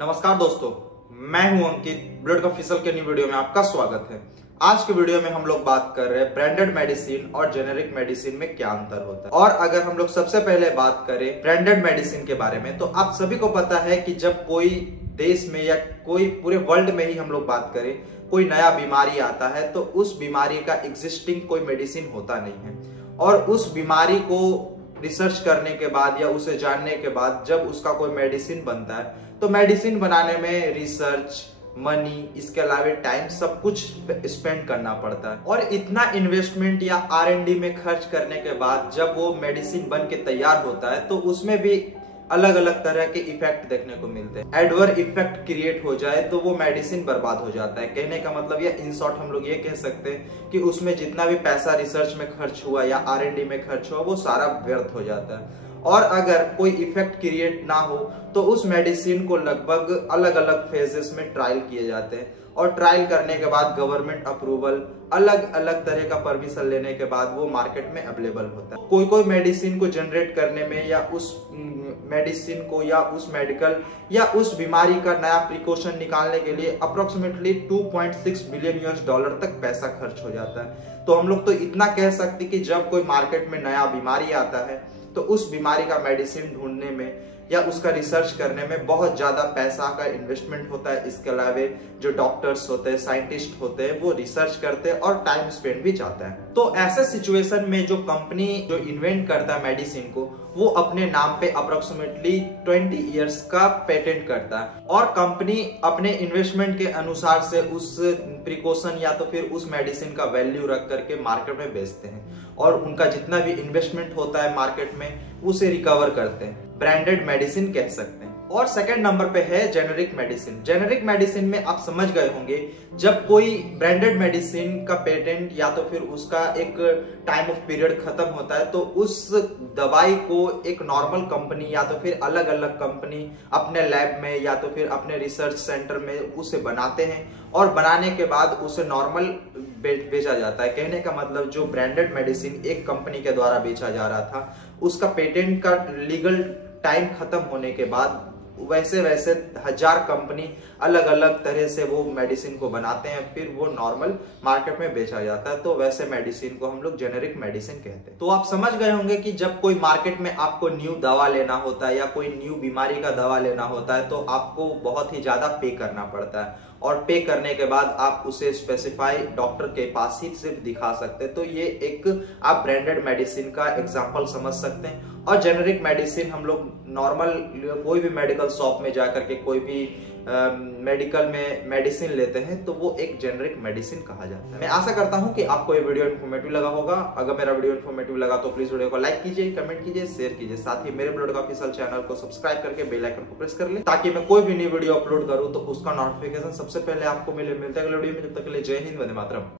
नमस्कार दोस्तों, मैं हूं अंकित। ब्लड ऑफिशियल के न्यू वीडियो में आपका स्वागत है। आज के वीडियो में हम लोग बात कर रहे हैं ब्रांडेड मेडिसिन और जेनेरिक मेडिसिन में क्या अंतर होता है। और अगर हम लोग सबसे पहले बात करें ब्रांडेड मेडिसिन के बारे में, तो आप सभी को पता है कि जब कोई देश में या कोई पूरे वर्ल्ड में ही हम लोग बात करें, कोई नया बीमारी आता है तो उस बीमारी का एग्जिस्टिंग कोई मेडिसिन होता नहीं है। और उस बीमारी को रिसर्च करने के बाद या उसे जानने के बाद जब उसका कोई मेडिसिन बनता है तो मेडिसिन बनाने में रिसर्च, मनी, इसके अलावा टाइम, सब कुछ स्पेंड करना पड़ता है। और इतना इन्वेस्टमेंट या R&D में खर्च करने के बाद जब वो मेडिसिन बन के तैयार होता है तो उसमें भी अलग अलग तरह के इफेक्ट देखने को मिलते हैं। एडवर्स इफेक्ट क्रिएट हो जाए तो वो मेडिसिन बर्बाद हो जाता है। कहने का मतलब या इन शॉर्ट हम लोग ये कह सकते हैं कि उसमें जितना भी पैसा रिसर्च में खर्च हुआ या R&D में खर्च हुआ वो सारा व्यर्थ हो जाता है। और अगर कोई इफेक्ट क्रिएट ना हो तो उस मेडिसिन को लगभग अलग अलग फेजेस में ट्रायल किए जाते हैं। और ट्रायल करने के बाद गवर्नमेंट अप्रूवल, अलग अलग तरह का परमिशन लेने के बाद वो मार्केट में अवेलेबल होता है। कोई मेडिसिन को जनरेट करने में या उस मेडिसिन को या उस मेडिकल या उस बीमारी का नया प्रिकॉशन निकालने के लिए अप्रोक्सीमेटली 2.6 बिलियन US$ तक पैसा खर्च हो जाता है। तो हम लोग तो इतना कह सकते कि जब कोई मार्केट में नया बीमारी आता है तो उस बीमारी का मेडिसिन ढूंढने में या उसका रिसर्च करने में बहुत ज्यादा पैसा का इन्वेस्टमेंट होता है। इसके अलावा जो डॉक्टर्स होते हैं, साइंटिस्ट होते हैं, वो रिसर्च करते हैं और टाइम स्पेंड भी चाहता है। तो ऐसे सिचुएशन में जो कंपनी जो इन्वेंट करता है मेडिसिन को, वो अपने नाम पे अप्रोक्सीमेटली 20 इयर्स का पेटेंट करता है। और कंपनी अपने इन्वेस्टमेंट के अनुसार से उस प्रिकॉशन या तो फिर उस मेडिसिन का वैल्यू रख करके मार्केट में बेचते हैं और उनका जितना भी इन्वेस्टमेंट होता है मार्केट में उसे रिकवर करते हैं। ब्रांडेड मेडिसिन कह सकते हैं। और सेकंड नंबर पे है जेनेरिक मेडिसिन। जेनेरिक मेडिसिन में आप समझ गए होंगे, जब कोई ब्रांडेड मेडिसिन का पेटेंट या तो फिर उसका एक टाइम ऑफ पीरियड खत्म होता है तो उस दवाई को एक नॉर्मल कंपनी या तो फिर अलग अलग कंपनी अपने लैब में या तो फिर अपने रिसर्च सेंटर में उसे बनाते हैं और बनाने के बाद उसे नॉर्मल बेचा जाता है। कहने का मतलब जो ब्रांडेड मेडिसिन एक कंपनी के द्वारा बेचा जा रहा था, उसका पेटेंट का लीगल टाइम खत्म होने के बाद वैसे वैसे 1000 कंपनी अलग अलग तरह से वो मेडिसिन को बनाते हैं, फिर वो नॉर्मल मार्केट में बेचा जाता है। तो वैसे मेडिसिन को हम लोग जेनेरिक मेडिसिन कहते हैं। तो आप समझ गए होंगे कि जब कोई मार्केट में आपको न्यू दवा लेना होता है या कोई न्यू बीमारी का दवा लेना होता है तो आपको बहुत ही ज्यादा पे करना पड़ता है। और पे करने के बाद आप उसे स्पेसिफाई डॉक्टर के पास ही सिर्फ दिखा सकते हैं। तो ये एक आप ब्रांडेड मेडिसिन का एग्जांपल समझ सकते हैं। और जेनेरिक मेडिसिन हम लोग नॉर्मल कोई भी मेडिकल शॉप में जाकर के कोई भी मेडिकल में मेडिसिन लेते हैं तो वो एक जेनेरिक मेडिसिन कहा जाता है। मैं आशा करता हूं कि आपको ये वीडियो इन्फॉर्मेटिव लगा होगा। अगर मेरा वीडियो इन्फॉर्मेटिव लगा तो प्लीज वीडियो को लाइक कीजिए, कमेंट कीजिए, शेयर कीजिए। साथ ही मेरे ब्लड ऑफिशियल चैनल को सब्सक्राइब करके बेल आइकन को प्रेस कर ले ताकि मैं कोई भी नई वीडियो अपलोड करूं तो उसका नोटिफिकेशन सबसे पहले आपको मिले। मिलते हैं अगले वीडियो में, जब तक के लिए जय हिंद, वंदे मातरम।